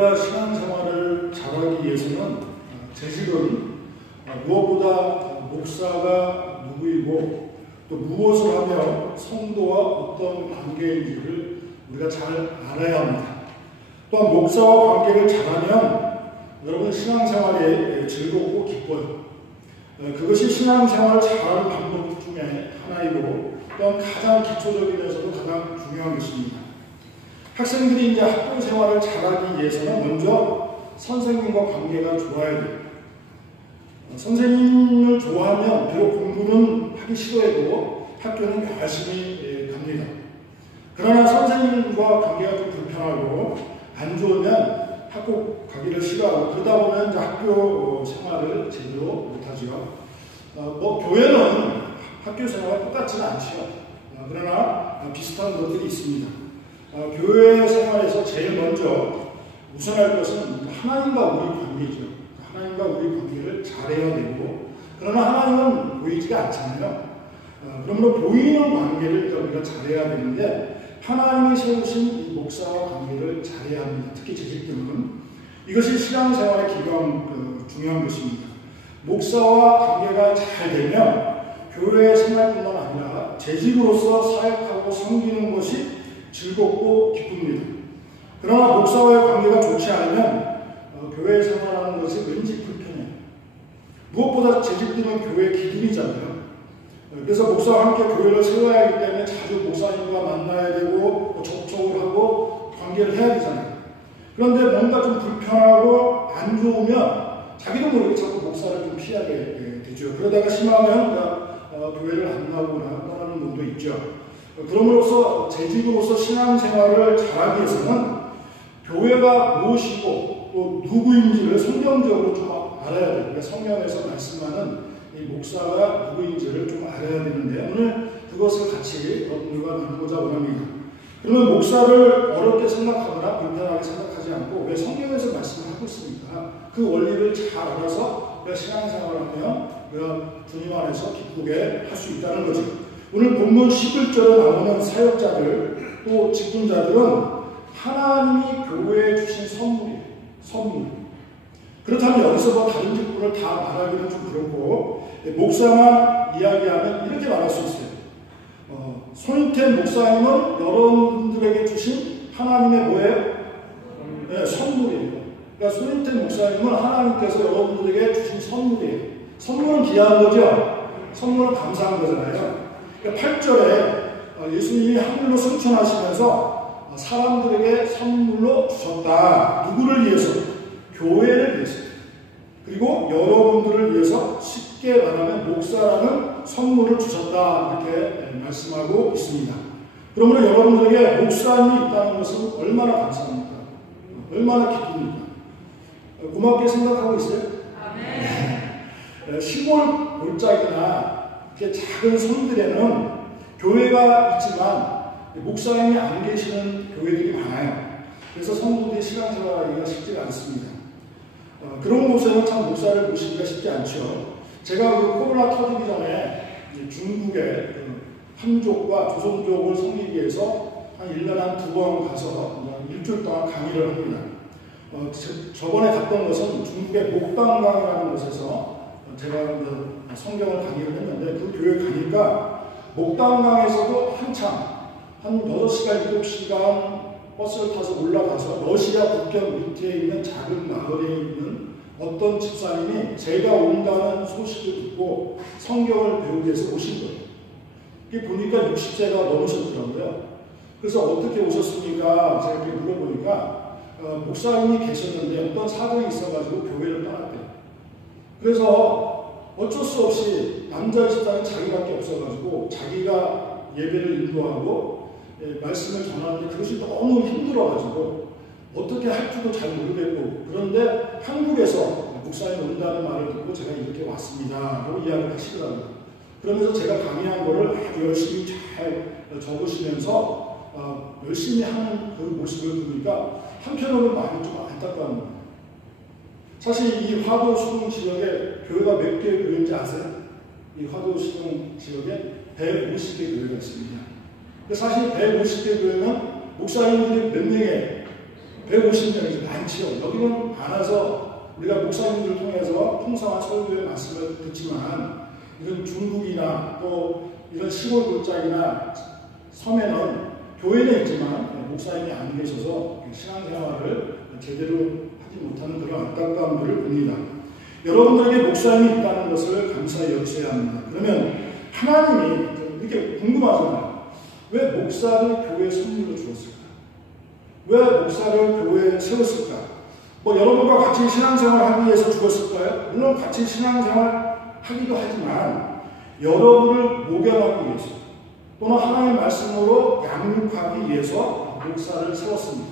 우리가 신앙생활을 잘하기 위해서는 재직은 무엇보다 목사가 누구이고 또 무엇을 하며 성도와 어떤 관계인지를 우리가 잘 알아야 합니다. 또한 목사와 관계를 잘하면 여러분 신앙생활이 즐겁고 기뻐요. 그것이 신앙생활을 잘하는 방법 중에 하나이고 또한 가장 기초적이면서도 가장 중요한 것입니다. 학생들이 이제 학교 생활을 잘하기 위해서는 먼저 선생님과 관계가 좋아야 돼요. 선생님을 좋아하면 비록 공부는 하기 싫어해도 학교는 열심히 갑니다. 그러나 선생님과 관계가 좀 불편하고 안 좋으면 학교 가기를 싫어하고 그러다 보면 이제 학교 생활을 제대로 못하죠. 교회는 학교 생활과 똑같지는 않죠. 그러나 비슷한 것들이 있습니다. 교회 생활에서 제일 먼저 우선할 것은 하나님과 우리 관계죠. 하나님과 우리 관계를 잘해야 되고, 그러나 하나님은 보이지가 않잖아요. 그러므로 보이는 관계를 우리가 잘해야 되는데, 하나님이 세우신 이 목사와 관계를 잘해야 합니다. 특히 재직들은 이것이 신앙생활의 기본 중요한 것입니다. 목사와 관계가 잘 되면 교회 생활뿐만 아니라 재직으로서 사역하고 섬기는 것이 즐겁고 기쁩니다. 그러나 목사와의 관계가 좋지 않으면 교회 생활하는 것이 왠지 불편해요. 무엇보다 재직들은 교회의 기둥이잖아요. 그래서 목사와 함께 교회를 세워야 하기 때문에 자주 목사님과 만나야 되고 접촉을 하고 관계를 해야 되잖아요. 그런데 뭔가 좀 불편하고 안 좋으면 자기도 모르게 자꾸 목사를 좀 피하게 되죠. 그러다가 심하면 교회를 안 나오거나 떠나는 분도 있죠. 그럼으로써 재직으로서 신앙생활을 잘하기 위해서는 교회가 무엇이고 또 누구인지를 성경적으로 좀 알아야 돼요. 그러니까 성경에서 말씀하는 이 목사가 누구인지를 좀 알아야 되는데 오늘 그것을 같이 여러분들과 나누고자 원합니다. 그러면 목사를 어렵게 생각하거나 불편하게 생각하지 않고 왜 성경에서 말씀을 하고 있습니까? 그 원리를 잘 알아서 우리가 신앙생활을 하면 우리가 주님 안에서 기쁘게 할 수 있다는 거죠. 오늘 본문 11절에 나오는 사역자들 또 직분자들은 하나님이 교회에 주신 선물이에요. 선물. 그렇다면 여기서 뭐 다른 직분을 다 말하기는 좀 그렇고 목사만 이야기하면 이렇게 말할 수 있어요. 손인태 목사님은 여러분들에게 주신 하나님의 뭐예요? 네, 선물이에요. 그러니까 손인태 목사님은 하나님께서 여러분들에게 주신 선물이에요. 선물은 귀한 거죠? 선물은 감사한 거잖아요. 8절에 예수님이 하늘로 승천하시면서 사람들에게 선물로 주셨다. 누구를 위해서? 교회를 위해서. 그리고 여러분들을 위해서 쉽게 말하면 목사라는 선물을 주셨다. 이렇게 말씀하고 있습니다. 그러므로 여러분들에게 목사님이 있다는 것은 얼마나 감사합니까? 얼마나 기쁩니까? 고맙게 생각하고 있어요? 시골 골짜기나 이렇게 작은 섬들에는 교회가 있지만 목사님이 안 계시는 교회들이 많아요. 그래서 성도들이 신앙생활하기가 쉽지가 않습니다. 그런 곳에는 참 목사를 모시기가 쉽지 않죠. 제가 그 코로나 터지기 전에 중국의 한족과 조선족을 섬기기 위해서 한 1년에 한 2번 가서 일주일 동안 강의를 합니다. 저번에 갔던 것은 중국의 목방강이라는 곳에서 제가 성경을 강의를 했는데 그 교회 가니까 목방강에서도 한참 한 6시간, 7시간 버스를 타서 올라가서 러시아 국경 밑에 있는 작은 마을에 있는 어떤 집사님이 제가 온다는 소식을 듣고 성경을 배우기 위해서 오신 거예요. 이게 보니까 60세가 넘으셨더라고요. 그래서 어떻게 오셨습니까? 제가 이렇게 물어보니까 목사님이 계셨는데 어떤 사정이 있어가지고 교회를 떠났대요. 그래서 어쩔 수 없이 남자 집사는 자기밖에 없어가지고 자기가 예배를 인도하고 말씀을 전하는데 그것이 너무 힘들어가지고 어떻게 할 줄도 잘 모르겠고 그런데 한국에서 목사님 온다는 말을 듣고 제가 이렇게 왔습니다 라고 이야기를 하시더라고요. 그러면서 제가 강의한 거를 아주 열심히 잘 적으시면서 열심히 하는 그 모습을 보니까 한편으로는 마음이 좀 안타까운 거예요. 사실 이 화도 수동 지역에 교회가 몇 개의 교회인지 아세요? 이 화도 수동 지역에 150개 교회가 있습니다. 사실 150개 교회는 목사님들이 몇 명이에요? 150명이죠. 많지요. 여기는 많아서 우리가 목사님들을 통해서 풍성한 설교의 말씀을 듣지만 이런 중국이나 또 이런 시골 골짜기나 섬에는 교회는 있지만 목사님이 안 계셔서 신앙생활을 제대로 하지 못하는 그런 안타까움들을 봅니다. 여러분들에게 목사님이 있다는 것을 감사히 여기셔야 합니다. 그러면 하나님이 이렇게 궁금하잖아요. 왜 목사를 교회에 선물로 주었을까? 왜 목사를 교회에 세웠을까? 뭐 여러분과 같이 신앙생활을 하기 위해서 죽었을까요? 물론 같이 신앙생활 하기도 하지만 여러분을 목양하기 위해서 또는 하나님의 말씀으로 양육하기 위해서 목사를 세웠습니다.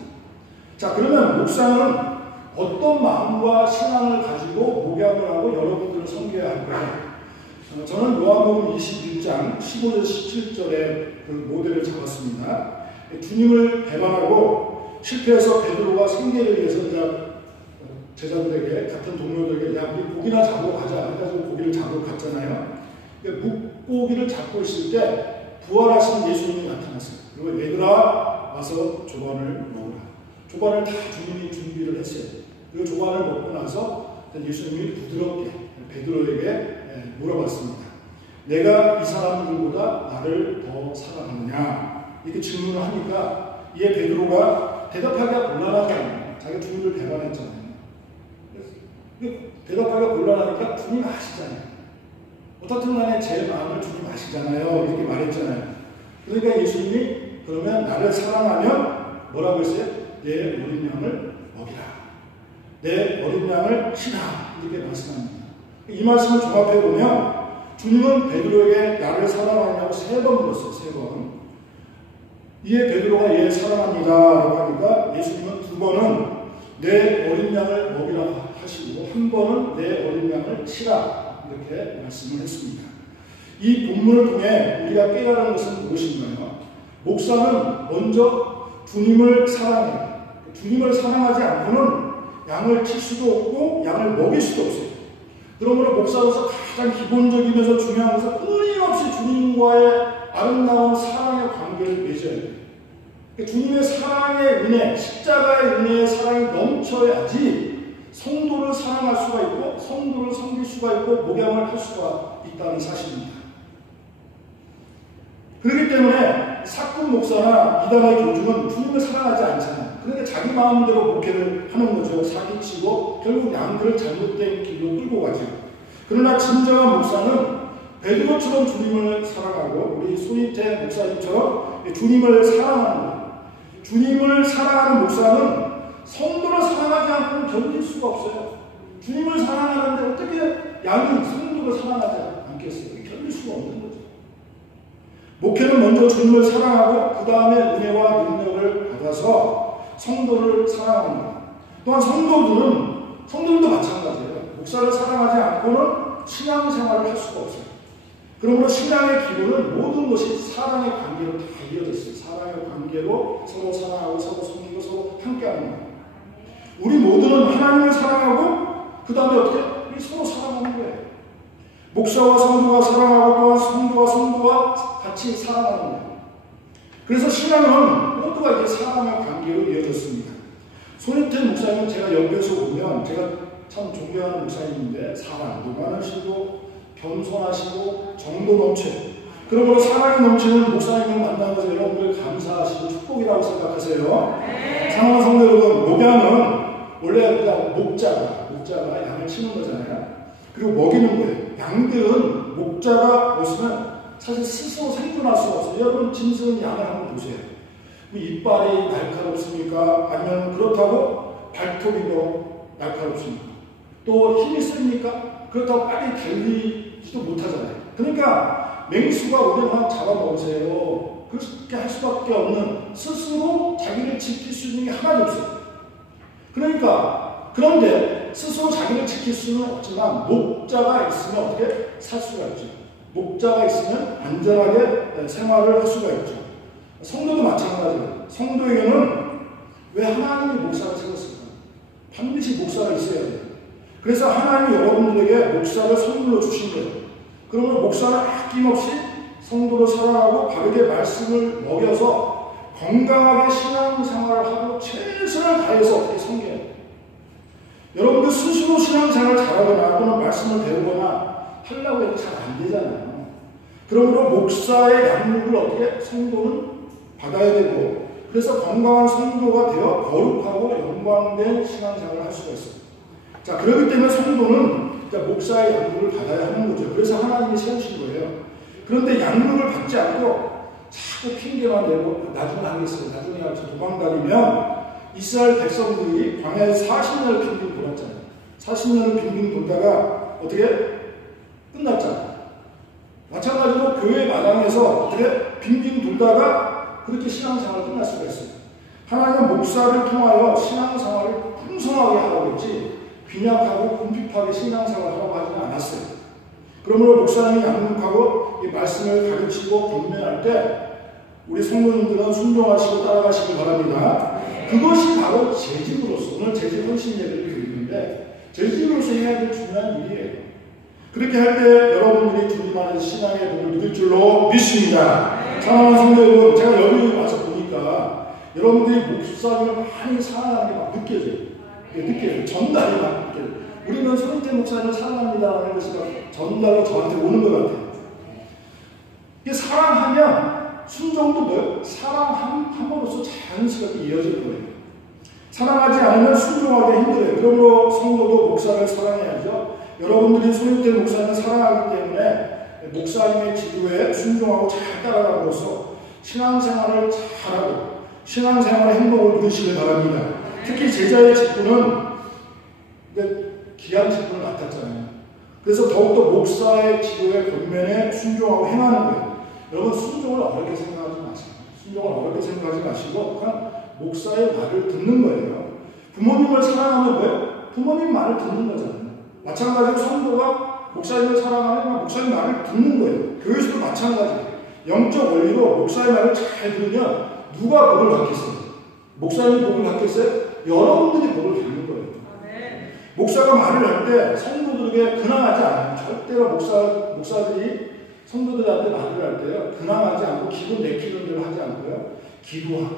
자, 그러면 목사는 어떤 마음과 신앙을 가지고 목양을 하고 여러분들을 섬겨야 할까요? 저는 요한복음 21장 15절 17절의 그 모델을 잡았습니다. 주님을 배반하고 실패해서 베드로가 생계를 위해서 제자들에게 같은 동료들에게 야 우리 고기나 잡으러 가자 해가지고 고기를 잡으러 갔잖아요. 물고기를 잡고 있을 때 부활하신 예수님이 나타났어요. 그리고 얘들아 와서 조반을 먹으라. 조반을 다 주님이 준비를 했어요. 그리고 조반을 먹고 나서 예수님이 부드럽게 베드로에게 물어봤습니다. 내가 이 사람들보다 나를 더 사랑하느냐? 이렇게 질문을 하니까 이에 베드로가 대답하기가 곤란하잖아요. 자기 주님을 배반했잖아요. 대답하기가 곤란하니까 주님 아시잖아요. 어떻든 간에 제 마음을 주님 아시잖아요. 이렇게 말했잖아요. 그러니까 예수님이 그러면 나를 사랑하면 뭐라고 했어요? 내 어린 양을 먹이라. 내 어린 양을 치라. 이렇게 말씀합니다. 이 말씀을 종합해보면 주님은 베드로에게 나를 사랑하냐고 3번 물었어요. 3번. 이에 베드로가 얘 사랑합니다 라고 하니까 예수님은 2번은 내 어린 양을 먹이라 하시고 1번은 내 어린 양을 치라 이렇게 말씀을 했습니다. 이 본문을 통해 우리가 깨달은 것은 무엇인가요? 목사는 먼저 주님을 사랑해요. 주님을 사랑하지 않고는 양을 칠 수도 없고 양을 먹일 수도 없어요. 그러므로 목사로서 가장 기본적이면서 중요한 것은 끊임없이 주님과의 아름다운 사랑의 관계를 맺어야 돼요. 주님의 사랑의 은혜, 십자가의 은혜의 사랑이 넘쳐야지 성도를 사랑할 수가 있고 성도를 섬길 수가 있고 목양을 할 수가 있다는 사실입니다. 그렇기 때문에 사꾼 목사나 이단의 교주는 주님을 사랑하지 않잖아요. 그러니까 자기 마음대로 목회를 하는 거죠. 사기치고 결국 양들을 잘못된 길로 끌고 가죠. 그러나 진정한 목사는 베드로처럼 주님을 사랑하고 우리 손희태 목사님처럼 주님을 사랑하는 거예요. 주님을 사랑하는 목사는 성도를 사랑하지 않고는 견딜 수가 없어요. 주님을 사랑하는데 어떻게 양이 성도를 사랑하지 않겠어요? 견딜 수가 없는 거죠. 목회는 먼저 주님을 사랑하고 그 다음에 은혜와 능력을 받아서 성도를 사랑하는 거예요. 또한 성도들도 마찬가지예요. 목사를 사랑하지 않고는 신앙생활을 할 수가 없어요. 그러므로 신앙의 기본은 모든 것이 사랑의 관계로 다 이어졌어요. 사랑의 관계로 서로 사랑하고 서로 섬기고 서로 함께하는 거예요. 우리 모두는 하나님을 사랑하고 그 다음에 어떻게? 우리 서로 사랑하는 거예요. 목사와 성도가 사랑하고 또한 성도와 성도가 같이 사랑하는 거예요. 그래서 신앙은 모두가 이렇게 사랑의 관계로 이어졌습니다. 손희태 목사님은 제가 옆에서 보면 제가 참 존경하는 목사님인데 사랑도 많으시고 겸손하시고 정도 넘쳐요. 그러므로 사랑이 넘치는 목사님을 만난 것을 여러분들 감사하시고 축복이라고 생각하세요. 사랑하는 성도 여러분, 목양은 원래 그냥 목자가 양을 치는 거잖아요. 그리고 먹이는 거예요. 양들은 목자가 없으면 사실 스스로 생존할 수가 없어요. 여러분 짐승은 양을 한번 보세요. 이빨이 날카롭습니까? 아니면 그렇다고 발톱이도 날카롭습니까? 또 힘이 셉니까? 그렇다고 빨리 달리지도 못하잖아요. 그러니까 맹수가 오면 잡아먹으세요. 그렇게 할 수밖에 없는 스스로 자기를 지킬 수 있는 게 하나도 없어요. 그런데 스스로 자기를 지킬 수는 없지만 목자가 있으면 어떻게 살 수가 있죠. 목자가 있으면 안전하게 생활을 할 수가 있죠. 성도도 마찬가지예요. 성도에게는 왜 하나님이 목사를 세웠을까? 반드시 목사가 있어야 돼요. 그래서 하나님이 여러분들에게 목사를 선물로 주신 거예요. 그러면 목사는 아낌없이 성도를 사랑하고 바르게 말씀을 먹여서 건강하게 신앙생활을 하고 최선을 다해서 어떻게 섬겨야 돼요. 여러분들 스스로 신앙생활을 잘하거나 또는 말씀을 배우거나 하려고 해도 잘 안 되잖아요. 그러므로 목사의 양육을 어떻게 성도는 받아야 되고, 그래서 건강한 성도가 되어 거룩하고 영광된 신앙생활을 할 수가 있어요. 자, 그렇기 때문에 성도는 목사의 양육을 받아야 하는 거죠. 그래서 하나님이 세우신 거예요. 그런데 양육을 받지 않고 자꾸 핑계만 내고 나중에 하겠어요, 나중에 할지 도망다니면 이스라엘 백성들이 광야에 40년을 빙빙 돌았잖아요. 40년을 빙빙 돌다가 어떻게 끝났잖아요. 마찬가지로 교회 마당에서 어떻게 빙빙 돌다가 그렇게 신앙생활을 끝날 수가 있어요. 하나님은 목사를 통하여 신앙생활을 풍성하게 하라고 했지 빈약하고 궁핍하게 신앙생활을 하라고 하지는 않았어요. 그러므로 목사님이 양육하고 이 말씀을 가르치고 권면할 때 우리 성도님들은 순종하시고 따라가시기 바랍니다. 그것이 바로 재직으로서, 오늘 재직 헌신 예배를 드리는데 재직으로서 해야 될 중요한 일이에요. 그렇게 할 때 여러분들이 주님 안에서 신앙의 복을 누릴 줄로 믿습니다. 사랑하는 성도 여러분, 제가 여기 와서 보니까 여러분들이 목사님을 많이 사랑하는 게 막 느껴져요. 느껴져요. 전달이 막 느껴져요. 우리는 손인태 목사님을 사랑합니다라는 것이 전달로 저한테 오는 것 같아요. 이게 사랑하면 순종도 뭐예요? 사랑함으로써 자연스럽게 이어질 거예요. 사랑하지 않으면 순종하기 힘들어요. 그러므로 성도도 목사를 사랑해야죠. 여러분들이 손인태 목사님을 사랑하기 때문에 목사님의 지도에 순종하고 잘 따라감으로써 신앙생활을 잘하고 신앙생활의 행복을 누리시길 바랍니다. 특히 제자의 직분은 귀한 직분을 맡았잖아요. 그래서 더욱더 목사의 지도의 권면에 순종하고 행하는 거예요. 여러분 순종을 어렵게 생각하지 마세요. 순종을 어렵게 생각하지 마시고 그냥 목사의 말을 듣는 거예요. 부모님을 사랑하면 뭐예요? 부모님 말을 듣는 거잖아요. 마찬가지로 성도가 목사님을 사랑하면 목사님 말을 듣는 거예요. 교회에서도 마찬가지예요. 영적 원리로 목사의 말을 잘 들으면 누가 복을 받겠어요? 목사님이 복을 받겠어요? 여러분들이 복을 받는 거예요. 목사가 말을 할 때 성도들에게 근황하지 않아요. 절대로 목사들이 성도들한테 말을 할 때요, 근황하지 않고 기분 내키는 대로 하지 않고요, 기도하고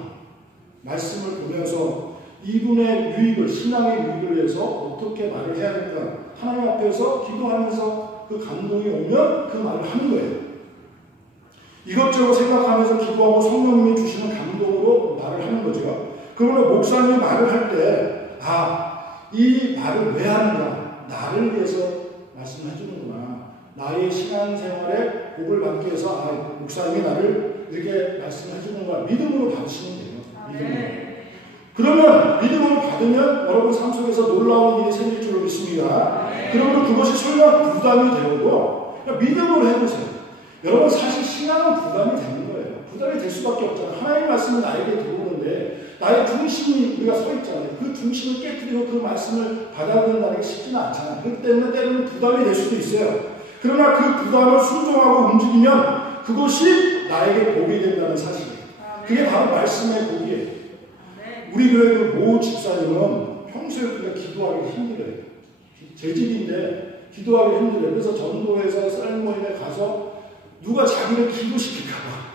말씀을 보면서 이분의 유익을, 신앙의 유익을 위해서 어떻게 말을 해야 될까, 하나님 앞에서 기도하면서 그 감동이 오면 그 말을 하는 거예요. 이것저것 생각하면서 기도하고 성령님이 주시는 감동으로 말을 하는 거죠. 그러므로 목사님이 말을 할 때 이 말을 왜 하는가? 나를 위해서 말씀해 주는구나. 나의 신앙생활에 복을 받기 위해서 목사님이 나를 이렇게 말씀해 주는구나. 믿음으로 받으시면 돼요. 믿음으로. 그러면 믿음으로 받으면 여러분 삶 속에서 놀라운 일이 생길 줄로 믿습니다. 그러면 그것이 설령 부담이 되어도 믿음으로 해보세요. 여러분 사실 신앙은 부담이 되는 거예요. 부담이 될 수밖에 없잖아요. 하나님의 말씀은 나에게 들어오는데 나의 중심이 우리가 서 있잖아요. 그 중심을 깨뜨리고 그 말씀을 받아들인다는 게 쉽지는 않잖아요. 그렇기 때문에 때로는 부담이 될 수도 있어요. 그러나 그 부담을 순종하고 움직이면 그것이 나에게 복이 된다는 사실이에요. 그게 바로 말씀의 복이에요. 우리 교회 모 집사님은 평소에 우리가 기도하기 힘들어요. 재직인데 기도하기 힘들어요. 그래서 전도에서 쌀모임에 가서 누가 자기를 기도시킬까봐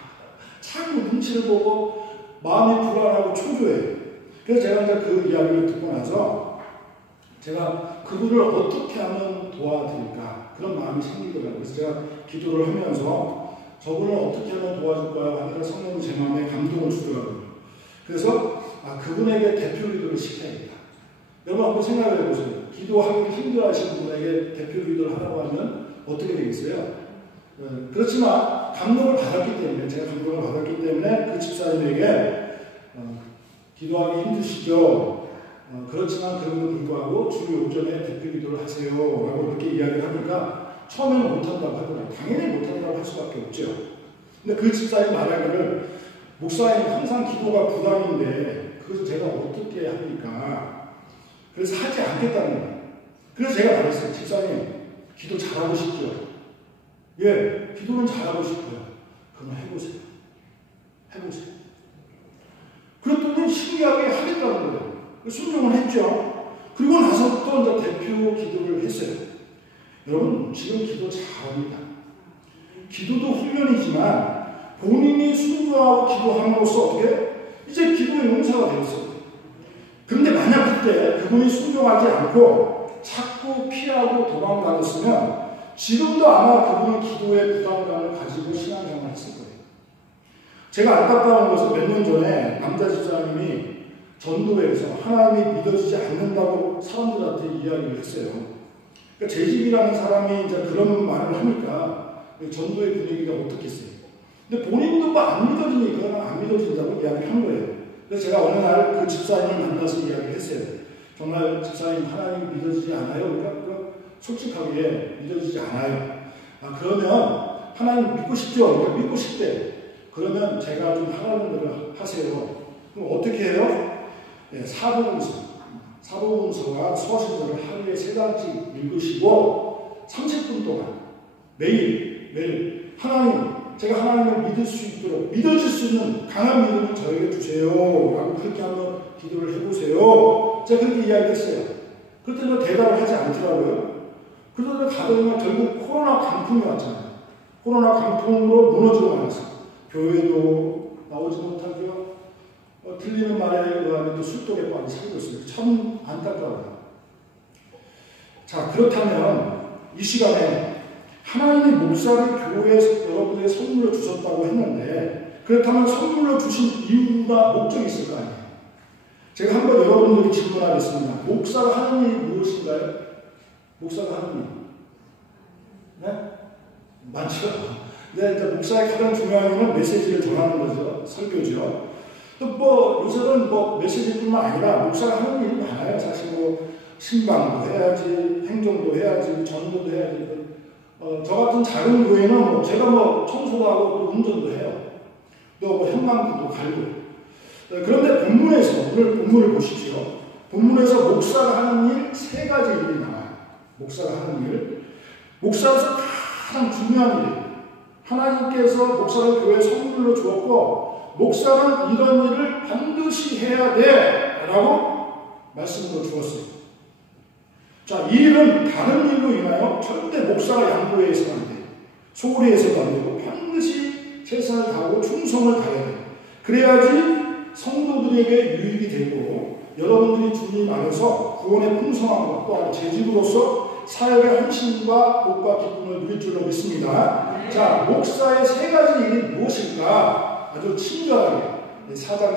자꾸 눈치를 보고 마음이 불안하고 초조해요. 그래서 제가 이제 그 이야기를 듣고 나서 제가 그분을 어떻게 하면 도와드릴까 그런 마음이 생기더라고요. 그래서 제가 기도를 하면서 저분을 어떻게 하면 도와줄까요? 하니까 성령이 제 마음에 감동을 주더라고요. 그래서 그분에게 대표 기도를 시켜야겠다. 여러분 한번 생각해 보세요. 기도하기 힘들어하시는 분에게 대표 기도를 하라고 하면 어떻게 되겠어요? 그렇지만 감동을 받았기 때문에, 제가 감동을 받았기 때문에 그 집사님에게 기도하기 힘드시죠? 그렇지만 그럼에도 불구하고 주 오전에 대표 기도를 하세요 라고 그렇게 이야기를 하니까 처음에는 못한다고 하더라고요. 당연히 못한다고 할 수밖에 없죠. 근데 그 집사님 말하기를 목사님 항상 기도가 부담인데 그것을 제가 어떻게 합니까? 그래서 하지 않겠다는 거예요. 그래서 제가 말했어요. 집사님 기도 잘하고 싶죠? 예, 기도는 잘하고 싶어요. 그럼 해보세요. 해보세요. 그랬더니 신기하게 하겠다는 거예요. 순종을 했죠. 그리고 나서부터 이제 대표 기도를 했어요. 여러분 지금 기도 잘합니다. 기도도 훈련이지만 본인이 순종하고 기도함으로써 어떻게 이제 기도의 용사가 되었어요. 그런데 만약 그때 그분이 순종하지 않고 자꾸 피하고 도망다녔으면 지금도 아마 그분은 기도의 부담감을 가지고 신앙생활을 했을 거예요. 제가 안타까운 것은 몇 년 전에 남자 집사님이 전도회에서 하나님이 믿어지지 않는다고 사람들한테 이야기를 했어요. 그러니까 제 집이라는 사람이 이제 그런 말을 하니까 전도회 분위기가 어떻겠어요. 근데 본인도 뭐 안 믿어지니까 안 믿어진다고 이야기를 한 거예요. 그래서 제가 어느 날 그 집사님을 만나서 이야기를 했어요. 정말 집사님 하나님이 믿어지지 않아요? 그러니까 솔직하게 믿어지지 않아요. 아, 그러면 하나님 믿고 싶죠? 그러니까 믿고 싶대. 그러면 제가 좀 하라는 대로 하세요. 그럼 어떻게 해요? 네, 사복음서와 서신서를 하루에 3장씩 읽으시고 30분 동안 매일 하나님, 제가 하나님을 믿을 수 있도록 믿어질 수 있는 강한 믿음을 저에게 주세요 라고 그렇게 한번 기도를 해보세요. 제가 그렇게 이야기했어요. 그랬더니 대답을 하지 않더라고요. 그러다가 가다가 결국 코로나 강풍이 왔잖아요. 코로나 강풍으로 무너지고 말았어요. 교회도 나오지 못하고요. 들리는 말에 의하면 또 술독에 빠져 살고 있습니다. 참 안타까워요. 자, 그렇다면 이 시간에 하나님이 목사를 교회에 여러분에게 선물로 주셨다고 했는데 그렇다면 선물로 주신 이유나 목적이 있을 거 아니에요. 제가 한번 여러분들이 질문하겠습니다. 목사가 하는 일이 무엇인가요? 목사가 하는 일. 네? 많죠. 네, 이제 목사의 가장 중요한 일은 메시지를 전하는 거죠. 설교죠. 또 뭐 요새는 뭐 메시지뿐만 아니라 목사가 하는 일이 많아요. 사실 뭐 신방도 해야지, 행정도 해야지, 전도도 해야지. 저 같은 작은 교회는 뭐 제가 뭐 청소도 하고 또 운전도 해요. 또 뭐 현관부도 갈고. 그런데 본문에서 오늘 본문을 보십시오. 본문에서 목사가 하는 일 3가지 일이 나와요. 목사가 하는 일. 목사에서 가장 중요한 일. 하나님께서 목사를 교회 선물로 주었고 목사는 이런 일을 반드시 해야 돼 라고 말씀으로 주었어요. 자, 이 일은 다른 일로 인하여 절대 목사가 양보에 해서는 안 돼요. 소홀히 해서도 안 되고 반드시 최선을 다하고 충성을 다해야 돼요. 그래야지 성도들에게 유익이 되고 여러분들이 주님 안에서 구원의 풍성함과 또한 제 집으로서 사역의 헌신과 복과 기쁨을 누릴 줄로 믿습니다. 자, 목사의 3가지 일이 무엇일까? 아주 친절하게 4장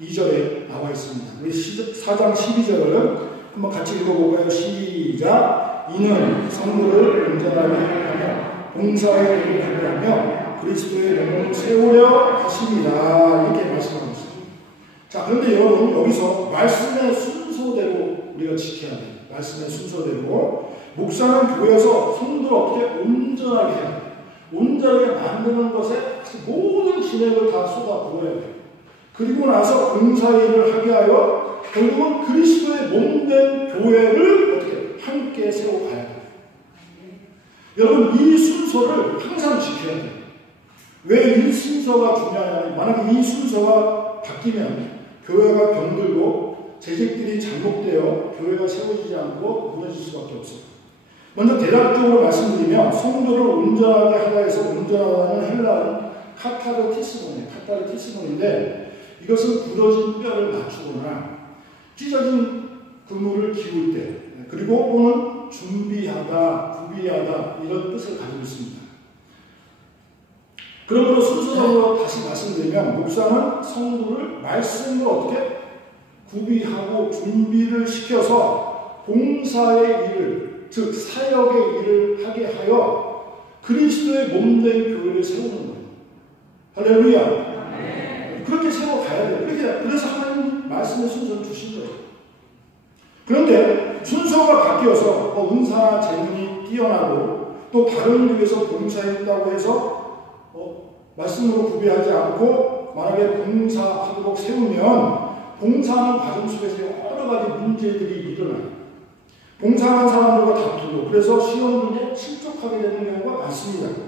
12절에 나와 있습니다. 우리 4장 12절을 한번 같이 읽어볼까요? 시작! 이는 성도를 온전하게 하며 봉사에 이르게 하며 그리스도의 영혼을 세우려 하십니다. 이렇게 말씀하고 있습니다. 자, 그런데 여러분 여기서 말씀의 순서대로 우리가 지켜야 돼요. 말씀의 순서대로 목사는 교회에서 성도를 어떻게 온전하게 해야 돼요. 온전하게 만드는 것에 모든 진액을 다 쏟아부어야 돼요. 그리고 나서 봉사일을 하게 하여 결국은 그리스도의 몸된 교회를 어떻게 함께 세워가야 돼요. 여러분 이 순서를 항상 지켜야 돼요. 왜 이 순서가 중요하냐면 만약 이 순서가 바뀌면 교회가 병들고 재직들이 잘못되어 교회가 세워지지 않고 무너질 수밖에 없어요. 먼저 대략적으로 말씀드리면 성도를 온전하게 하라 해서 온전하다는 헬라어는 카타르티스몬인데 이것은 부러진 뼈를 맞추거나 찢어진 그물을 기울 때 그리고 또는 준비하다, 구비하다 이런 뜻을 가지고 있습니다. 그러므로 순서적으로 다시 말씀드리면 목사는 성도를 말씀으로 어떻게 구비하고 준비를 시켜서 봉사의 일을 즉 사역의 일을 하게 하여 그리스도의 몸된 교회를 세우는 거예요. 할렐루야. 네. 그렇게 세워가야 돼요. 그래서 하나님 말씀의 순서를 주신 거예요. 그런데 순서가 바뀌어서 은사나 재능이 뛰어나고 또 다른 교회에서 봉사했다고 해서 말씀으로 구비하지 않고 만약에 봉사하도록 세우면 봉사하는 과정 속에서 여러 가지 문제들이 일어나요. 봉사하는 사람들과 다투고 그래서 시험들도 실족하게 되는 경우가 많습니다.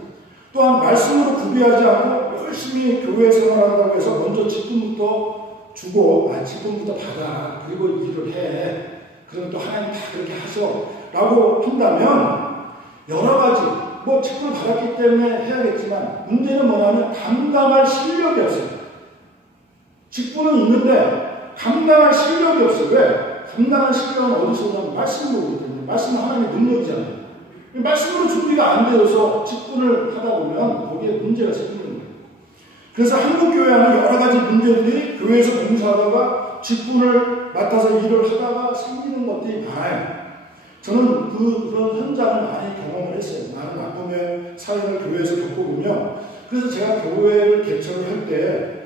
또한 말씀으로 구비하지 않고 열심히 교회 생활한다고 해서 먼저 직분부터 주고 직분부터 받아 그리고 일을 해 그럼 또 하나님 다 그렇게 하셔 라고 한다면 여러 가지 뭐 직분을 받았기 때문에 해야겠지만 문제는 뭐냐면 감당할 실력이 없어요. 직분은 있는데 감당할 실력이 없어요. 왜? 감당할 실력은 어디서 오냐면 말씀으로 오기 때문에. 말씀은 하나님의 능력이잖아요. 말씀으로 준비가 안 되어서 직분을 하다 보면 거기에 문제가 생기는 거예요. 그래서 한국교회 안에 여러 가지 문제들이 교회에서 봉사하다가 직분을 맡아서 일을 하다가 생기는 것들이 많아요. 저는 그런 현장을 많이 경험을 했어요. 많은 아픔의 사연을 교회에서 겪어보며, 그래서 제가 교회를 개척을 할 때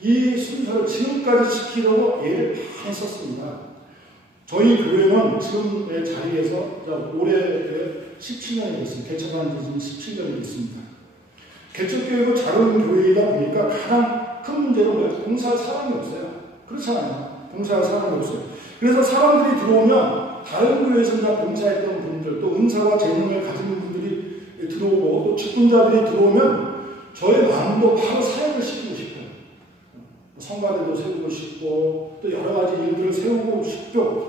이 순서를 지금까지 지키려고 애를 많이 썼습니다. 저희 교회는 지금의 자리에서 올해 17년이 됐습니다. 개척한 지 17년이 됐습니다. 개척교회고 작은 교회이다 보니까 가장 큰 문제는 뭐예요? 봉사할 사람이 없어요. 그렇잖아요. 봉사할 사람이 없어요. 그래서 사람들이 들어오면 다른 교회에서 봉사했던 분들, 또 은사와 재능을 가진 분들이 들어오고, 또 직분자들이 들어오면 저의 마음도 바로 사역을 시키고 싶어요. 성가대도 세우고 싶고, 또 여러 가지 일들을 세우고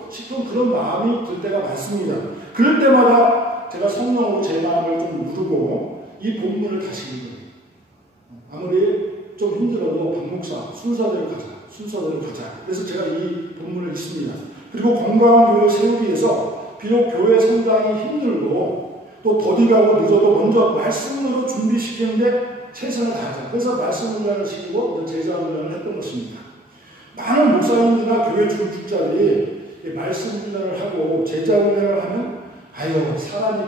싶은 그런 마음이 들 때가 많습니다. 그럴 때마다 제가 성령으로 제 마음을 좀 누르고 이 본문을 다시 읽어요. 아무리 좀 힘들어도 박 목사 순서대로 가자. 그래서 제가 이 본문을 읽습니다. 그리고 건강한 교회 세우기 위해서 비록 교회 성장이 힘들고 또 더디가고 늦어도 먼저 말씀으로 준비시키는데 최선을 다하자. 그래서 말씀 훈련을 시키고 제자 훈련을 했던 것입니다. 많은 목사님들이나 교회 중직자들이 말씀 훈련을 하고 제자 훈련을 하면 아유 사람이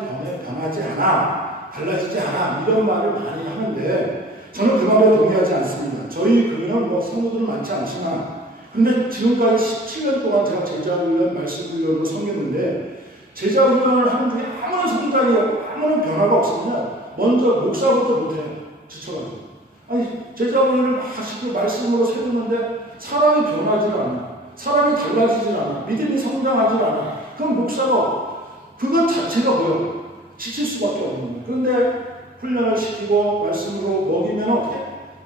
변하지 않아, 달라지지 않아, 이런 말을 많이 하는데 저는 그 말에 동의하지 않습니다. 저희 교회는 성도들 많지 않지만, 근데 지금까지 17년 동안 제가 제자 훈련, 말씀 훈련으로 섬겼는데, 제자 훈련을 하는 중에 아무런 성장이 없고 아무런 변화가 없으면 먼저 목사부터 못해요. 지쳐가지고. 아니, 제자 훈련을 막 시키고 말씀으로 세우는데 사람이 변하지 않아. 사람이 달라지지 않아. 믿음이 성장하지 않아. 그럼 목사가 그것 자체가 뭐예요? 지칠 수밖에 없는 거예요. 그런데 훈련을 시키고 말씀으로 먹이면 어떻게?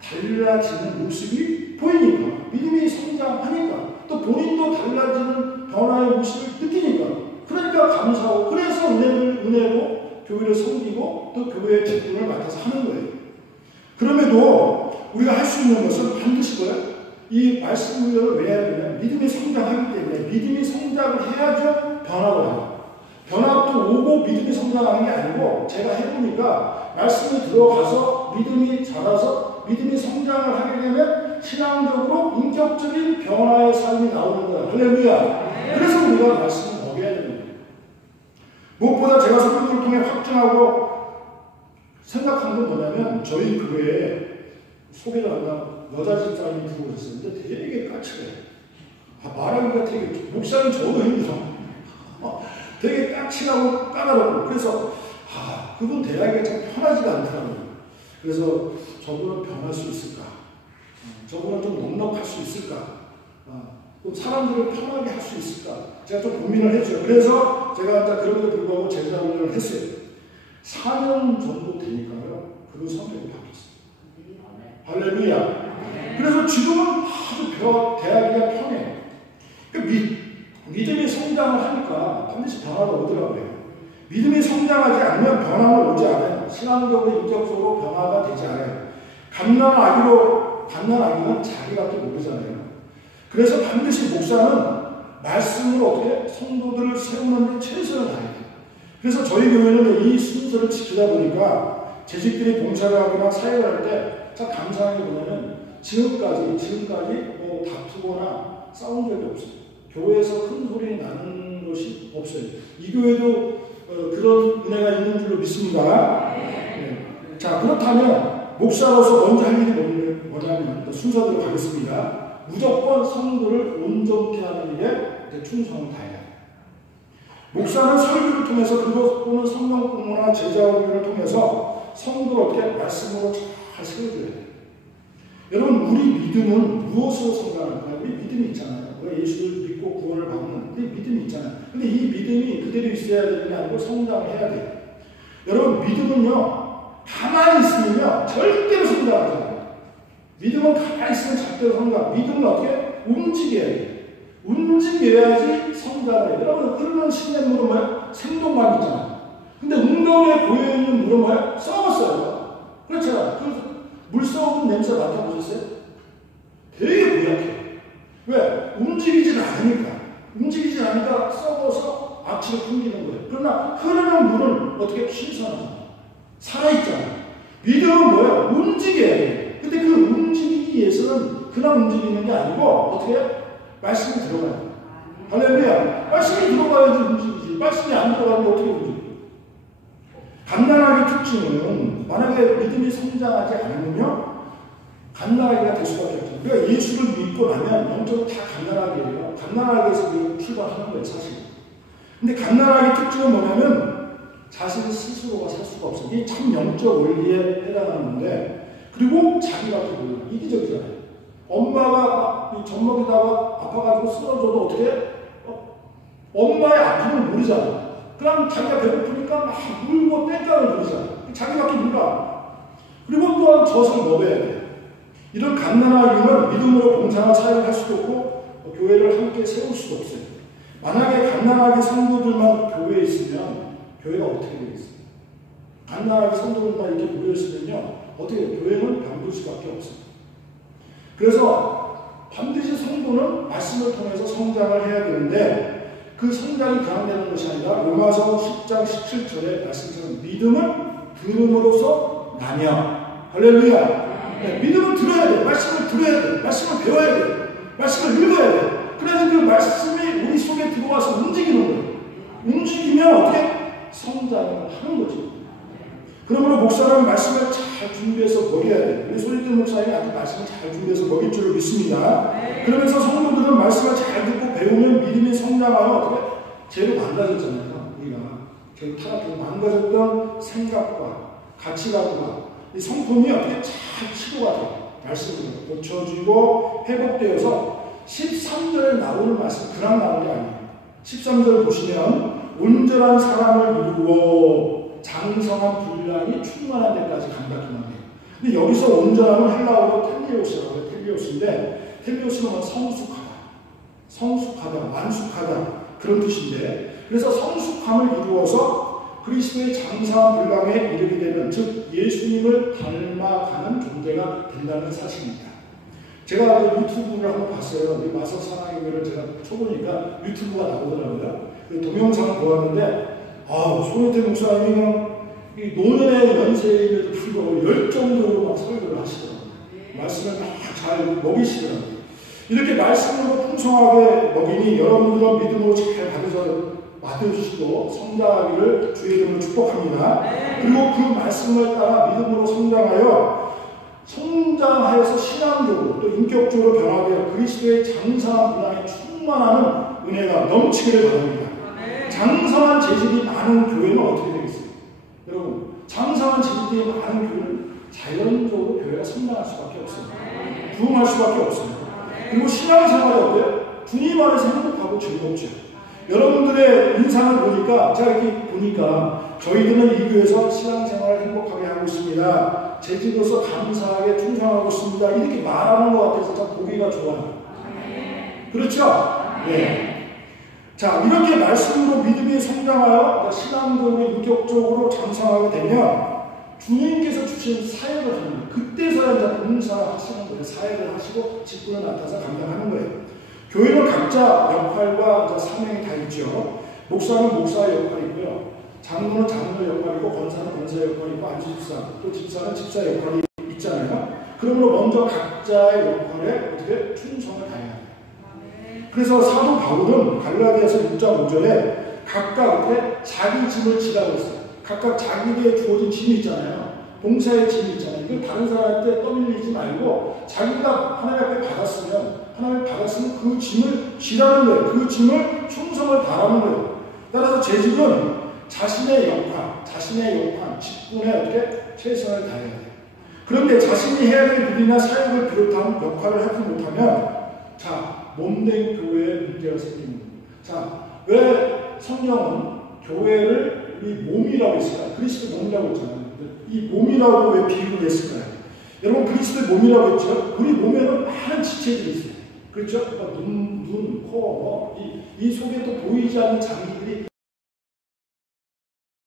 달라지는 모습이 보이니까. 믿음이 성장하니까. 또 본인도 달라지는 변화의 모습을 느끼니까. 그러니까 감사하고, 그래서 은혜로 교회를 섬기고 또 교회의 직분을 맡아서 하는 거예요. 그럼에도 우리가 할 수 있는 것은 반드시 뭐예요? 이 말씀 훈련을 왜 해야 되냐? 믿음이 성장하기 때문에. 믿음이 성장을 해야죠 변화가 와요. 변화도 오고 믿음이 성장하는 게 아니고, 제가 해보니까 말씀이 들어가서 믿음이 자라서 믿음이 성장을 하게 되면 신앙적으로 인격적인 변화의 삶이 나오는 거야. 할렐루야. 그래서 우리가 말씀을 먹여야 되는 거예요. 무엇보다 제가 설교를 통해 확증하고 생각한 건 뭐냐면, 저희 교회에 소개를 한다 여자 집사님이 들어오셨는데 되게 까칠해요. 말하기가 되게, 목사님 저도 힘들어. 되게 까칠하고 까다롭고, 그래서 그분 대하기가 참 편하지가 않더라고요. 그래서 저분은 변할 수 있을까? 저분은 좀 넉넉할 수 있을까? 또 사람들을 편하게 할 수 있을까? 제가 좀 고민을 했죠. 그래서 제가 그럼에도 불구하고 제자 훈련을 했어요. 4년 정도 되니까요, 그분 성격이 바뀌었어요. 할렐루야. 그래서 지금은 아주 대하기가 편해요. 믿음이 성장을 하니까 반드시 변화가 오더라고요. 믿음이 성장하지 않으면 변화는 오지 않아요. 신앙적으로, 인격적으로 변화가 되지 않아요. 갓난아기는 자기밖에 모르잖아요. 그래서 반드시 목사는 말씀으로 어떻게 성도들을 세우는 데 최선을 다해야 돼요. 그래서 저희 교회는 이 순서를 지키다 보니까 재직들이 봉사를 하거나 사역을 할 때 참 감사한 게 뭐냐면, 지금까지 다투거나 싸운 적이 없어요. 교회에서 큰 소리 나는 것이 없어요. 이 교회도 그런 은혜가 있는 줄로 믿습니다. 네. 자, 그렇다면 목사로서 먼저 할 일이 뭐냐면 순서대로 가겠습니다. 무조건 성도를 온전케 하는 일에 충성을 다해야 해요. 목사는 설교를 통해서, 그리고 또는 성경 공부나 제자 훈련을 통해서 성도를 어떻게 말씀으로 잘 세워줘야 돼요. 여러분, 우리 믿음은 무엇으로 성장할까요? 우리 믿음이 있잖아요. 예수를 믿고 구원을 받는 우리 믿음이 있잖아요. 근데 이 믿음이 그대로 있어야 되는 게 아니고 성장을 해야 돼요. 여러분, 믿음은요, 가만히 있으면요 절대로 성장하지 않아요. 믿음은 가만히 있으면 절대로 성장. 믿음은 어떻게? 움직여야 돼요. 움직여야지 성장을 해요. 여러분, 흐르는 신의 물은 뭐예요? 생동감 있잖아요. 근데 웅덩이에 고여있는 물은 뭐예요? 썩었어요. 그렇잖아요. 물 썩은 냄새 맡아보셨어요? 되게 고약해요. 왜? 움직이질 않으니까 썩어서 악취를 풍기는 거예요. 그러나 흐르는 물은 어떻게 신선하잖아요. 살아있잖아요. 믿음은 뭐예요? 움직여야 돼요. 근데 그 움직이기 위해서는 그냥 움직이는 게 아니고 어떻게? 말씀이 들어가야 돼요. 할렐루야. 말씀이 들어가야지 움직이지. 말씀이 안 들어가면 어떻게 움직여요? 갓난아기 특징은 만약에 믿음이 성장하지 않으면 갓난아기가 될 수밖에 없어요. 그러니까 예수를 믿고 나면 영적으로 다 갓난아기예요. 갓난아기에서 출발하는 거예요, 사실. 근데 갓난아기 특징은 뭐냐면 자신 스스로가 살 수가 없어요. 이게 참 영적 원리에 해당하는 건데, 그리고 자기가 또 이기적이잖아요. 엄마가 젖먹이다가 아파가지고 쓰러져도 어떻게? 엄마의 아픔을 모르잖아요. 그럼 자기가 배고프니까 막 물고 땡깡을 부리잖아요. 자기밖에 몰라. 그리고 또한 젖을 먹어야 돼요. 이런 갓난아기는 믿음으로 봉사나 사역을 할 수도 없고 교회를 함께 세울 수도 없어요. 만약에 갓난아기 성도들만 교회에 있으면 교회가 어떻게 되겠어요? 갓난아기 성도들만 이렇게 모여있으면요, 어떻게 교회는 병들 수밖에 없어요. 그래서 반드시 성도는 말씀을 통해서 성장을 해야 되는데, 그 성장이 가능되는 것이 아니라 로마서 10장 17절에 말씀처럼 믿음은 들음으로써 나며. 할렐루야. 네, 믿음을 들어야 돼. 말씀을 들어야 돼. 말씀을 배워야 돼. 말씀을 읽어야 돼. 그래서 그 말씀이 우리 속에 들어와서 움직이는 거예요. 움직이면 어떻게? 성장을 하는 거죠. 그러므로 목사는 말씀을 잘 준비해서 먹여야 돼요. 우리 소리든 목사님이 아주 말씀을 잘 준비해서 먹일 줄을 믿습니다. 그러면서 성도들은 말씀을 잘 듣고 배우면 믿음이 성장하여 어떻게? 죄로 망가졌잖아요. 우리가 죄로 타락해서 망가졌던 생각과 가치관과 이 성품이 어떻게 잘 치료가 돼요. 말씀으로 고쳐지고 회복되어서 13절에 나오는 말씀 그냥 나오는 게 아니에요. 13절 보시면 온전한 사람을 이루어 장성한 분량이 충만한 데까지 간다 그 말이에요. 근데 여기서 온전함은 헬라어로 텔리오스라고 해요. 텔리오스인데 텔리오스는 성숙하다, 완숙하다 그런 뜻인데, 그래서 성숙함을 이루어서 그리스도의 장성한 분량에 이르게 되면, 즉 예수님을 닮아가는 존재가 된다는 사실입니다. 제가 유튜브를 한번 봤어요. 이 마석 사랑의교회를 제가 쳐보니까 유튜브가 나오더라고요. 그 동영상을 보았는데, 손혜태 목사님이 이 노년의 연세임에도 불구하고 열정적으로 막 설교를 하시더라고요. 말씀을 막 잘 먹이시더라고요. 이렇게 말씀으로 풍성하게 먹이니 여러분들은 믿음으로 잘 받으시고 성장하기를 주의 이름으로 축복합니다. 그리고 그 말씀을 따라 믿음으로 성장하여서 신앙적으로 또 인격적으로 변화되어 그리스도의 장성한 분량에 충만하는 은혜가 넘치기를 바랍니다. 장성한 재질이 많은 교회는 어떻게 되겠어요? 여러분, 장성한 재질이 많은 교회는 자연적으로 교회가 성장할 수밖에 없어요. 부흥할 수밖에 없어요. 그리고 신앙생활이 어때요? 주님 안에서 행복하고 즐겁죠. 여러분들의 인상을 보니까, 제가 이렇게 보니까 저희들은 이 교회에서 신앙생활을 행복하게 하고 있습니다. 재질로서 감사하게 충성하고 있습니다. 이렇게 말하는 것 같아서 참 보기가 좋아요. 그렇죠? 네. 자, 이렇게 말씀으로 믿음이 성장하여 신앙적으로 인격적으로 장성하게 되면 주님께서 주신 사역을 하는 거예요. 그때서야 이제 봉사하시는 거예요. 사역을 하시고 직분을 맡아서 감당하는 거예요. 교회는 각자 역할과 사명이 다 있죠. 목사는 목사의 역할이 있고요. 장로는 장로 역할이고, 권사는 권사 역할이고, 안수집사, 또 집사는 집사 역할이 있잖아요. 그러므로 먼저 각자의 역할에 어떻게 충성을 다해야 돼요. 그래서 사도 바울은 갈라디아서 6장 5절에 각각 이렇게 자기 짐을 지라고 했어요. 각각 자기에게 주어진 짐이 있잖아요. 봉사의 짐이 있잖아요. 이걸 다른 사람한테 떠밀리지 말고 자기가 하나님 앞에 받았으면 그 짐을 지라는 거예요. 그 짐을 충성을 다하는 거예요. 따라서 재직은 자신의 역할, 직분에 어떻게 최선을 다해야 돼요. 그런데 자신이 해야 될 일이나 사역을 비롯한 역할을 하지 못하면, 몸된 교회에 문제가 생기는 거예요. 왜 성경은 교회를 우리 몸이라고 했을까요? 그리스도 몸이라고 했잖아요. 이 몸이라고 왜 비유를 했을까요? 여러분, 그리스도의 몸이라고 했죠? 우리 몸에는 많은 지체들이 있어요. 그렇죠? 눈, 코, 이 속에 또 보이지 않는 장기들이